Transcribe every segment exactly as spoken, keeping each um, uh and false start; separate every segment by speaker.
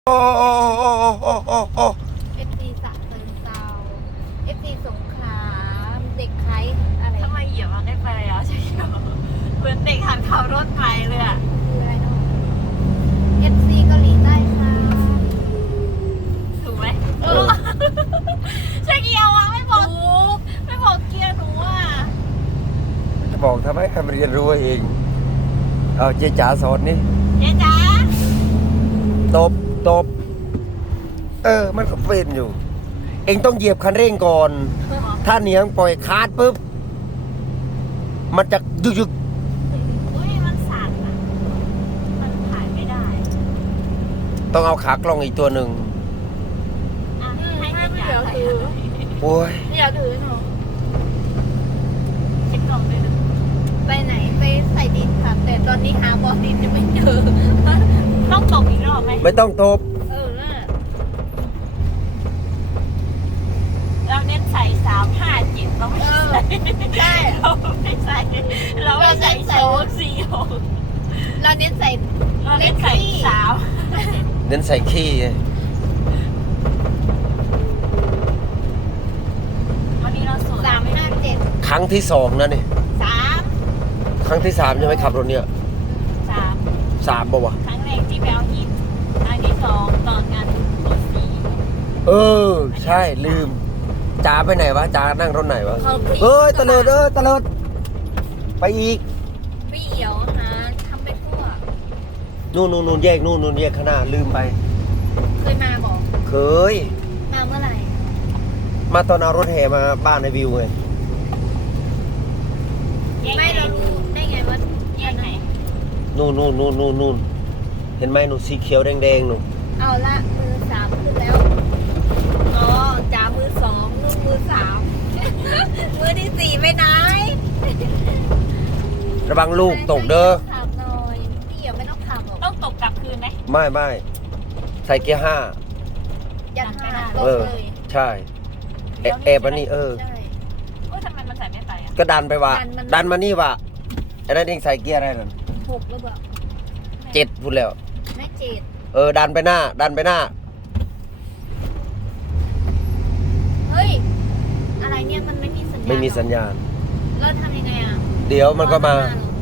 Speaker 1: โอ้โอ้โอ้โอ้โอ้โอ้
Speaker 2: เอฟซีสะเชิงเซาเอฟซีสงขลาเด็กไคอะไร
Speaker 3: ทำไมเหยียบมันได้ไปแล้วใช่ไหมเหมือนเด็กหันขับรถไปเลยอ่ะ
Speaker 2: คืออะไรเนาะเอฟซีเกาหลีใต้ค่ะ
Speaker 3: ถูกไหมเออใช่เกียร์วะไม่บอกไม่บอกเกียร์หนูอ่ะ
Speaker 1: จะบอกทำไมให้มันเรียนรู้เองเอาเจ๊จ๋าสอนนี่
Speaker 3: เจ๊จ๋า
Speaker 1: ตบตบเออมันก็เป็นอยู่ เองต้องเหยียบคันเร่งก่อน ถ้าเหนียงปล่อยคาดปุ๊บมันจะยึกยึก
Speaker 3: อุ้ยมันสั่นอ่ะมันถ่ายไม่ได้
Speaker 1: ต้องเอาขากล้องอีกตัวหนึ่ง
Speaker 3: อ่ะให้
Speaker 2: ให้
Speaker 3: เจ๊
Speaker 2: ไม่
Speaker 3: จ๋า
Speaker 2: เดี๋ยว
Speaker 3: ใส่
Speaker 2: ถือ
Speaker 1: โอ้ย
Speaker 2: ไม่เดี๋ยวถือหนู
Speaker 3: เช็คกล่องด้วยนะ
Speaker 2: ไปไหนไปใส่ดินค่ะแต่ตอนนี้หาบ่อดินยังไม่เจอ
Speaker 3: ต้องตกอีกรอบไหม
Speaker 1: ไม่ต้องตบ
Speaker 2: เออน่ะ
Speaker 3: เราเน้นใส่สามห้าเจ็ดเราไม่
Speaker 2: เออ
Speaker 3: ใส่
Speaker 2: ใช่
Speaker 3: เราไม่ใส่เราไม่ใส่สองสี่หก
Speaker 2: เราเน้นใส่
Speaker 3: เราเน้นใส่สาม
Speaker 1: เน้นใส่ขี้ไง
Speaker 3: วันนี้เราสวย
Speaker 2: สามห้าเจ็ด
Speaker 1: ครั้งที่สองนะนี่
Speaker 3: สาม
Speaker 1: ครั้งที่สามใช่ไหมขับรถเนี่ย
Speaker 3: สาม
Speaker 1: สามป่าวะ
Speaker 3: ครั้งแรกที่แบลหินครั้งที่สองตอนงานรถสี
Speaker 1: เออ ใช่ลืมจ๋าไปไหนวะจ๋านั่งรถไหนวะ
Speaker 2: เขาพลิก
Speaker 1: เอ้ยตะเลิดเอ้ยตะเลิดไปอีก
Speaker 2: พี่เอี่ยวหาทำไปทั่ว
Speaker 1: นู่นนู่นนู่นแยกนู่นนู่นแยกข้างหน้าลืมไป
Speaker 2: เคยมาบอก
Speaker 1: เคย
Speaker 2: มาเมื่อไหร่
Speaker 1: มาตอนเอารถแห่มาบ้านในวิวไง
Speaker 3: แยก
Speaker 2: ไม่
Speaker 3: ไหน
Speaker 2: เรารู้ได้ไงว่า
Speaker 3: แยกไหน
Speaker 1: นู่นนู่นนู่นนู่นนู่นเห็นไหมหนูสีเขียวแดงๆหนู
Speaker 2: เอาละมือสามขึ้นแล้ว อ๋อจ๋ามือสองนุ่นมือสาม มือที่สี่ไปไหน
Speaker 1: ระวังลูกตกเด้อ
Speaker 2: ขับหน่อยพี่เอี่ยวไม่ต้องขับหรอก
Speaker 3: ต้องตกกลับคืนไหม
Speaker 1: ไม่ไม่ใส่เกียร์ห้า
Speaker 2: ยันห้าล
Speaker 1: เอง อ
Speaker 2: เลย
Speaker 1: ใช่แอบแอบอันนี้เออ
Speaker 2: ใช่
Speaker 3: เอ้ยทำไมมันใส่ไม่ไปอ่ะ
Speaker 1: ก็ดันไปว่ะ
Speaker 2: ดันมัน
Speaker 1: ดันมานี่ว่ะไอ้นั่นเองใส่เกียร์อะไรนั่น
Speaker 2: หกหรือเปล่า
Speaker 1: เจ็ดพูดแล้ว
Speaker 2: ไม่เจ็ด
Speaker 1: เออดันไปหน้า ดันไปหน้า
Speaker 2: เฮ้ย อะไรเนี่ยมันไม่มีสัญญาณ
Speaker 1: ไม่มีสัญญาณ
Speaker 2: แล้วทำยังไงอ่ะ
Speaker 1: เดี๋ยวมันก็มา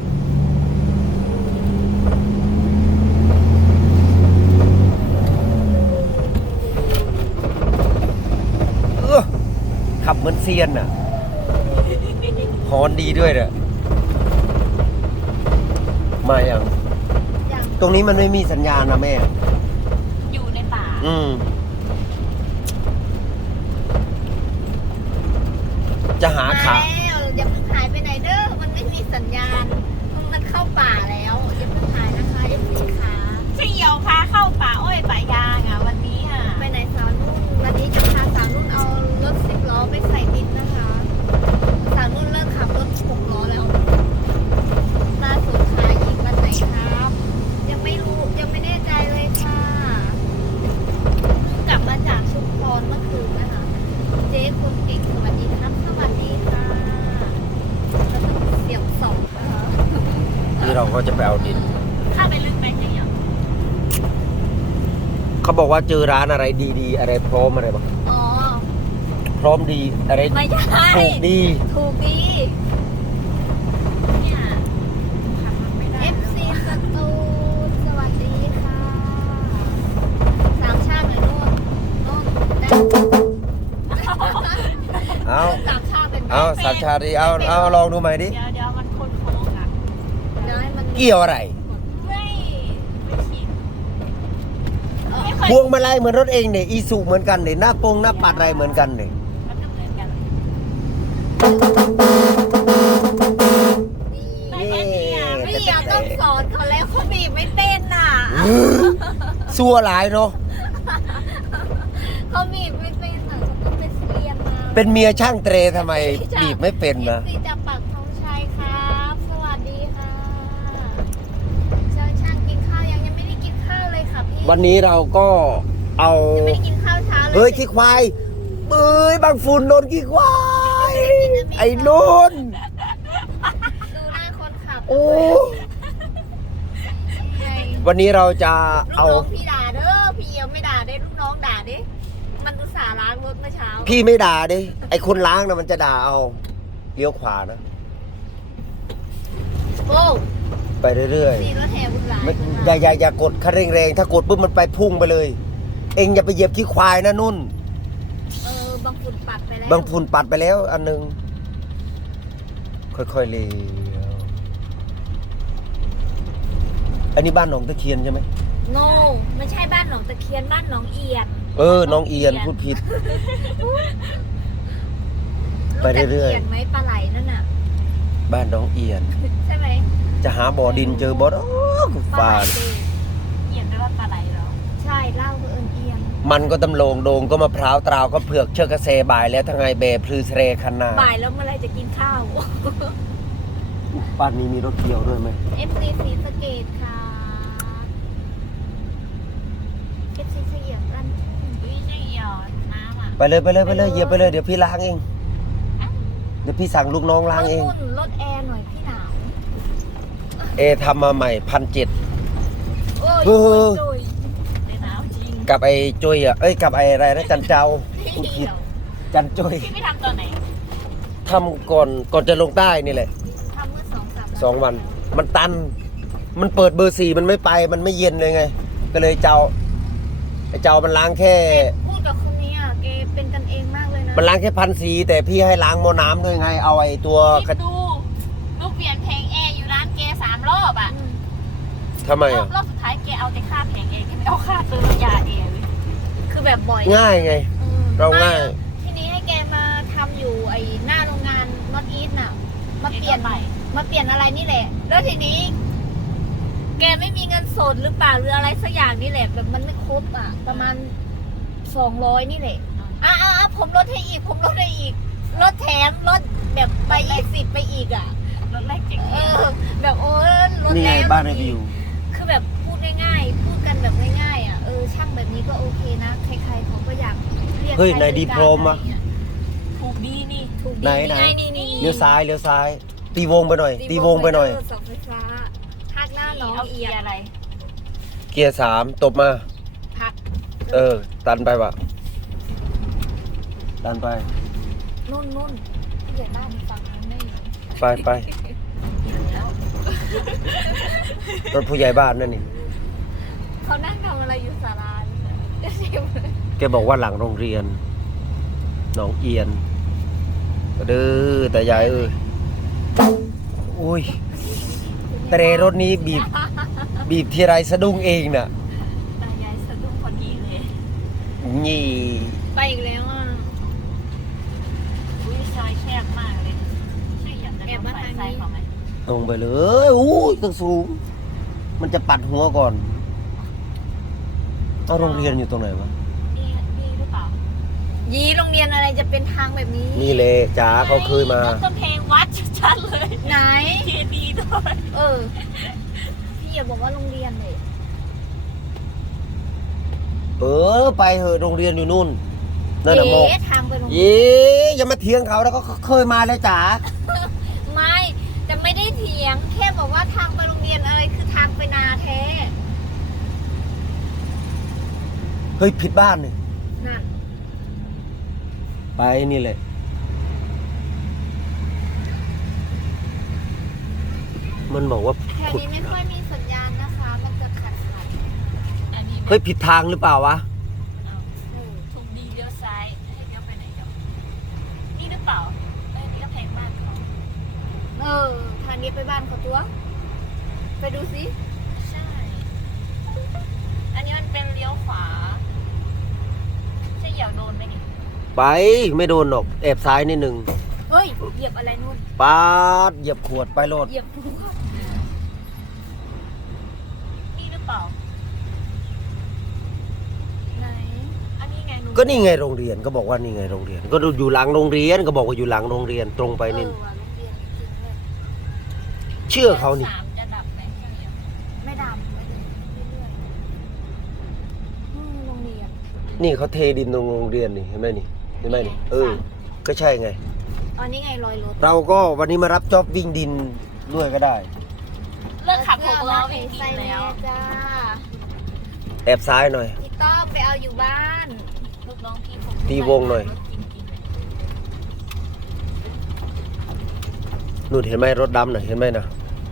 Speaker 1: เออขับเหมือนเซียนน่ะฮอนดีด้วยเนี่ยมาอย่าง
Speaker 2: อย่าง
Speaker 1: ตรงนี้มันไม่มีสัญญาณนะแม่
Speaker 3: อยู่ในป่า
Speaker 1: อืม จะหาขา
Speaker 2: มาแล้วอย่าเพิ่งหายไปไหนเด้อ มันไม่มีสัญญาณ มันเข้าป่าแล้วอย่าเพิ่งหายนะคะเอฟซีขา
Speaker 3: เชี่ยวพาเข้าป่าอ้อยป่ายางอ่ะวันนี้อ่ะ
Speaker 2: ไปไหนสาวนุ่นวันนี้จะพาสาวนุ่นเอารถสิบล้อไปใส่ดินนะคะ สาวนุ่นเลิกขับรถหกล้อแล้วล่าสุดค่ะยิงวันไหนครับ ยังไม่รู้ยังไม่แน่ใจเลยค่ะเพิ่งกลับมาจากชุมพรเมื่อคืนนะคะ เจ๊คนเก่งสวัสดีครับสวัสดีค่ะแล้วต้องเสียบสองนะคะ
Speaker 1: นี่เราก็จะไปเอาดิน
Speaker 3: เข้าไปลึกไหมเชี่ยว
Speaker 1: เขาบอกว่าเจอร้านอะไรดีๆ อะไรพร้อมอะไรบ้าง
Speaker 2: อ๋อ
Speaker 1: พร้อมดีอะไร
Speaker 2: ไม่ใช่
Speaker 1: ถูกดี
Speaker 2: ถูกดี
Speaker 3: เนี่ยขับมันไม่ได้
Speaker 2: เอฟซีสตูลสวัสดีค่ะ สามชาติเลยนู่นนู่นได้
Speaker 1: เอา
Speaker 2: สามชาติเป็น
Speaker 1: เอาสัตว์ชาติเอาเอาลองดูใหม่ดิ
Speaker 3: เดี๋ยวเดี๋ยวมันโค้งๆอ่ะ
Speaker 2: เดี๋ยวให้มัน
Speaker 1: เกี่ยวอะไร
Speaker 3: ไม่ไม่ชิน
Speaker 2: เออ
Speaker 3: ไม่เคย
Speaker 1: พวงมาลัยเหมือนรถเองเนี่ยอีสุเหมือนกันเนี่ยหน้าโปงหน้าปัดอะไรเหมือนกันเนี่ย
Speaker 3: มันก็เหมือนกัน
Speaker 2: นี่
Speaker 3: ไม่แค่นี้อ่ะ
Speaker 2: พี่อยากต้องสอนเขาแล้วเขาบีบไม่เต้นน่ะ
Speaker 1: ซัวหลายเนาะ
Speaker 2: เขาบีบไม่เป็นน่ะเขาต้องเป็นเรียนมา
Speaker 1: เป็นเมียช่างเตรทำไมบีบไม่เป็นนะ
Speaker 2: พี่จะปักธงชัยครับ สวัสดีค่ะเชิญช่างกินข้าวยังยังไม่ได้กินข้าวเลยค่ะพี่
Speaker 1: วันนี้เราก็เอา
Speaker 2: ยังไม่ได้กินข้าวเช้าเลย
Speaker 1: เฮ้ยขี้ควายเอ้ยบางฝุ่นโดนขี้ควายไอ้นุ่น
Speaker 2: ดูหน้าคนขับ
Speaker 1: โอ้
Speaker 2: ไง
Speaker 1: วันนี้เราจะ
Speaker 2: ลูก
Speaker 1: เอา
Speaker 2: น้องพี่ด่าเด้อพี่เอียวไม่ด่าได้ลูกน้องด่าดิมันอุตส่าห์ล้างรถเมื่อเช้า
Speaker 1: พี่ไม่ด่าดิไอคนล้างนะมันจะด่าเอาเลี้ยวขวานะ
Speaker 2: โอ้
Speaker 1: ไปเรื่อย
Speaker 2: สีรถแห่บุญหลาย
Speaker 1: ๆไม่อย่าอย่าอย่ากดคันเร่งแรงถ้ากดปุ๊บมันไปพุ่งไปเลย เองอย่าไปเหยียบขี้ควายนะนุ่น
Speaker 2: เออบางฝุ่นปัดไปแล้ว
Speaker 1: บางฝุ่นปัดไปแล้ว อันหนึง ค่อยๆเลี้ยวอันนี้บ้านหนองตะเคียนใช่ไหม
Speaker 2: โนไม่ใช่บ้านหนองตะเคียนบ้านหนองเอียน
Speaker 1: เออน้องเอียนพูดผิด ไปเรื่อยๆ
Speaker 2: ๆเอียนไหมปลาไหลนั่นน่ะ
Speaker 1: บ้านน้องเอียน
Speaker 2: ใช่ไหม
Speaker 1: จะหาบ่อดินเจอบ่ออ๋อกู
Speaker 2: ปลา
Speaker 1: ฟา
Speaker 2: ไหล
Speaker 1: ด
Speaker 2: เด็ก
Speaker 3: เอียนด้วยว่าปลาไหลเหรอ
Speaker 2: ใช่เล่าเอิญเอียน
Speaker 1: มันก็ตำโลงโดงก็มะพร้าวตราวก็เผือกเชือกกระเซบ่ายแล้วทั้งไงเบพลือเสเรคันนา
Speaker 2: บ่ายแล้วเมื่อไรจะกินข้าว
Speaker 1: บ้านนี้มีรถเกี่ยวด้วยไหม
Speaker 2: เอฟซีสีสะเกตค่ะเอฟซีสะเกียบกัน
Speaker 3: อุ้ยใช่เอียวน้ำอ่ะ
Speaker 1: ไปเลยไปเลยไปเลยเหยียบไปเลยเดี๋ยวพี่ล้างเองเดี๋ยวพี่สั่งลูกน้องล้างเอง
Speaker 2: รถนุ่นรถแอร์หน่อยพี่หนาว
Speaker 1: เอทำมาใหม่พันเจ็ด
Speaker 2: โอ้ย
Speaker 1: เออ
Speaker 2: โดย
Speaker 3: ในน้ำจริง
Speaker 1: กับไอ้จุยอ่ะเอ้ยกับไอ้อะไรนะจันเจ้า
Speaker 2: พี่เดียว
Speaker 1: จันจุย
Speaker 3: พี่ไปทำตอนไหน
Speaker 1: ทำก่อนก่อนจะลงใต้นี่แหละ
Speaker 2: ทำเมื่อสองสาม
Speaker 1: สองวัน มันตัน มันเปิดเบอร์สี่มันไม่ไปมันไม่เย็นเลยไง ก็เลยเจ้าไอ้เจ้ามันล้างแค่
Speaker 2: พูดกับคนนี้อ่ะเกเป็นกันเองมากเลยนะ
Speaker 1: มันล้างแค่พันสีแต่พี่ให้ล้างหม้อน้ำด้วยไง เอาไอ้ตัว
Speaker 3: คิดดูลูกเปลี่ยนเพลงแอร์อยู่ร้านแกสามรอบอ่ะ
Speaker 2: อืม
Speaker 1: ทำไม
Speaker 3: รอ
Speaker 1: อ่ะ
Speaker 3: บรอบสุดท้ายแกเอาแต่ค่าแผงเองแกไม่เอาค่าเติมยาเองเลย
Speaker 2: คือแบบบ่อย
Speaker 1: ง่ายไง
Speaker 2: อืม
Speaker 1: เราง่าย
Speaker 2: ทีนี้ให้แกมาทำอยู่ไอ้หน้าโรงงานนอตอีทน่ะ มาเปลี่ยน
Speaker 3: ใหม่
Speaker 2: มาเปลี่ยนอะไรนี่แหละ แล้วทีนี้ แกไม่มีเงินสดหรือเปล่าหรืออะไรสักอย่างนี่แหละ แบบมันไม่ครบอ่ะ ประมาณสองร้อยนี่แหละอ่ะอ่ะอ่ะผมลดให้อีก ผมลดให้อีกลดแถมลดแบบไปยี่สิบไปอีกอ่ะ
Speaker 3: รถแรกเจ๋ง
Speaker 2: เออ แบบโอ้ยลด
Speaker 1: นี่ไง
Speaker 2: แล้ว
Speaker 1: บ้าน
Speaker 2: ล
Speaker 1: ใน
Speaker 2: ดอี
Speaker 1: วิ
Speaker 2: ก
Speaker 1: ว
Speaker 2: คือแบบพูดง่ายๆพูดกันแบบง่ายๆอ่ะเออช่างแบบนี้ก็โอเคนะใครๆเขาก็อยากเรียก
Speaker 1: เฮ้ย
Speaker 2: ใช้
Speaker 1: นาย
Speaker 2: บริ
Speaker 1: ดี
Speaker 2: การ
Speaker 1: โพรมอะ
Speaker 2: ไรเงี้ย
Speaker 3: ถูกดีนี่
Speaker 2: ถูกดี
Speaker 1: ไหนไหน
Speaker 2: ไงนี่นี่
Speaker 1: เลี้ยวซ้ายเลี้ยวซ้าย ตีวงไปหน่อย ตีวงไปหน่อย
Speaker 2: เเสาไฟฟ้าพักหน้าน้อง
Speaker 3: เอา
Speaker 2: เอี
Speaker 3: เอี
Speaker 2: ย
Speaker 3: ย
Speaker 2: น
Speaker 3: อะไร
Speaker 1: เกียร์สามตบมา
Speaker 2: พัก
Speaker 1: เออ ตันไปวะตันไป
Speaker 2: นุ่นนุ่นผู้ใหญ่บ้านฟังนั้นไม่
Speaker 1: ไปไปรถผู้ใหญ่บ้านนั่นนี่
Speaker 2: เขานั่งทำอะไรอยู่ศาลาเนี่ย
Speaker 1: แกบอกว่าหลังโรงเรียนหนองเอียนเด้อแต่ยายเอ้ยอุ้ยเตรรถนี้บีบ บีบทีไรสะดุ้งเองน่ะ
Speaker 3: ตายายสะดุ้งพอดีเลย
Speaker 1: นี่
Speaker 2: ไปอีกแล้วอ่ะ
Speaker 3: อุ้ยซอยแคบมากเลยใช่อยากจะโดนไฟใส่เขาไหม
Speaker 1: ตรงไปเลยอุ้ยตึกสูง มันจะปัดหัวก่อนเอาโรงเรียนอยู่ตรงไหนวะ
Speaker 3: นี่นี่หรือเปล่า
Speaker 2: ยีโรงเรียนอะไรจะเป็นทางแบบนี้
Speaker 1: นี่เลยจ๋าเขาเคยมา
Speaker 3: ต้นกำแพงวัดชัดๆเลย
Speaker 2: ไหน
Speaker 3: เคดีด้วย
Speaker 2: เออ พี่อย่าบอกว่าโรงเรียนเลย
Speaker 1: เออ ไปเหอะโรงเรียนอยู่นู่นนั่นน่ะโมก
Speaker 2: เอ๊ะทางไปโรงเรียน
Speaker 1: เย้อย่ามาเถียงเขาแล้วก็เคยมาแล้วจ๋า
Speaker 2: ไม่จะไม่ได้เถียง แค่บอกว่าทางไปโรงเรียนอะไรคือทางไปนาแท้
Speaker 1: เฮ้ยผิดบ้านนี่
Speaker 2: นั่น
Speaker 1: ไปนี่แหละ มันบอกว่า
Speaker 2: แถว
Speaker 1: ขุด
Speaker 2: นี้ไม่ค่อยมีสัญญาณนะคะ มันจะขัดขัด
Speaker 3: อันนี้
Speaker 1: เฮ้ยผิดทางหรือเปล่าวะ
Speaker 2: เออ
Speaker 3: ถูกดีเลี้ยวซ้ายให้เลี้ยวไปไหนเดี๋ยวนี่หรือเปล่าเอ้ยนี่ก็แพงบ้านเขา
Speaker 2: เออ ทางนี้ไปบ้านเขาตัว ไปดูสิ
Speaker 3: ใช่ อันนี้มันเป็นเลี้ยวขวาใช่เหยียวโดนไหมนี่
Speaker 1: ไปไม่โดนหรอกแอบซ้ายนิดหนึ่ง
Speaker 2: เฮ้ย เหยียบอะไรนู่น
Speaker 1: ปาดเหยียบขวดไปโลด
Speaker 2: เหยียบหัว
Speaker 3: นี่หรือเปล่า
Speaker 2: ไหน
Speaker 3: อันนี้ไงหนู
Speaker 1: ก็นี่ไงโรงเรียนก็บอกว่านี่ไงโรงเรียน ก็อยู่หลังโรงเรียนก็บอกว่าอยู่หลังโรงเรียนตรงไปนี่
Speaker 2: เออว่ะโรงเรียนจริงๆเลย
Speaker 1: เชื่อเขานี่
Speaker 3: สามจะดับไหมแค่นี้
Speaker 2: ไม่ดำไม่เลยเรื่อยๆอืมโรงเรียน
Speaker 1: นี่เขาเทดินตรงโรงเรียนนี่เห็นไหมนี่เห็นไหมนี่เออ ก็ใช่ไง
Speaker 2: อ๋อนี่ไงรอยรถ
Speaker 1: เราก็วันนี้มารับจ็อบวิ่งดินด้วยก็ได้
Speaker 3: เลิกขับหกล้อวิ่งกินแล้ว
Speaker 2: จ้า
Speaker 1: แอบซ้ายหน่อย
Speaker 2: ติดต้องไปเอาอยู่บ้าน
Speaker 3: ลูกน้องพี่ผม
Speaker 1: ตีวงหน่อย
Speaker 3: จริงๆเลย
Speaker 1: นู่นเห็นไหมรถดำน่ะเห็นไหมนะ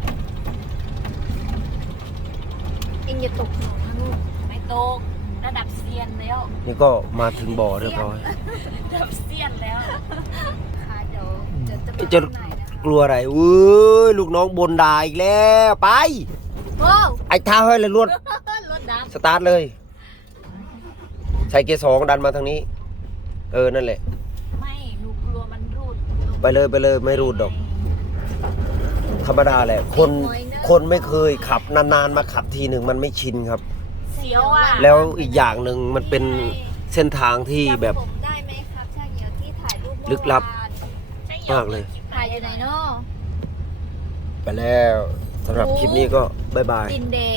Speaker 2: เองอย่าตกหนูนะลูก
Speaker 3: ไม่ตกระดับเซียนแล้ว
Speaker 1: นี่ก็มาถึงบ่อเรียบร้อย
Speaker 3: ระดับเซียนแล้ว
Speaker 2: ค่ะเดี๋ยวเดี๋ยวจะไป
Speaker 1: จะ
Speaker 2: ที่ไหนนะคะ
Speaker 1: กลัวอะไรอุ้ยลูกน้องบนด่าอีกแล้วไป
Speaker 2: โว้ว
Speaker 1: ไอ้ท้าเฮ้ยเลยรวด
Speaker 2: รถด
Speaker 1: สตาร์ทเลย ใช้เกียร์สองดันมาทางนี้ เออ นั่นแหละ
Speaker 3: ไม่หนูกลัวมันรูด
Speaker 1: ไปเลยไปเลยไม่รูดดอก ธรรมดาแหละ คนคนไม่เคยขับนานๆมาขับทีหนึ่งมันไม่ชินครับ
Speaker 3: เสียวอ่ะ
Speaker 1: แล้วอีกอย่างหนึ่งมันเป็นเส้นทางที่
Speaker 2: ำ
Speaker 1: แบบ
Speaker 2: จำผมได้ไหมครับช่างเหี่ยวที่ถ่ายรูปเมื่อ
Speaker 1: ลึกลับ
Speaker 2: วาน
Speaker 1: มากเลย
Speaker 2: ถ่ายอยู่ไหนเนาะ
Speaker 1: ไปแล้วสำหรับคลิปนี้ก็บ๊ายบาย
Speaker 2: ดินเด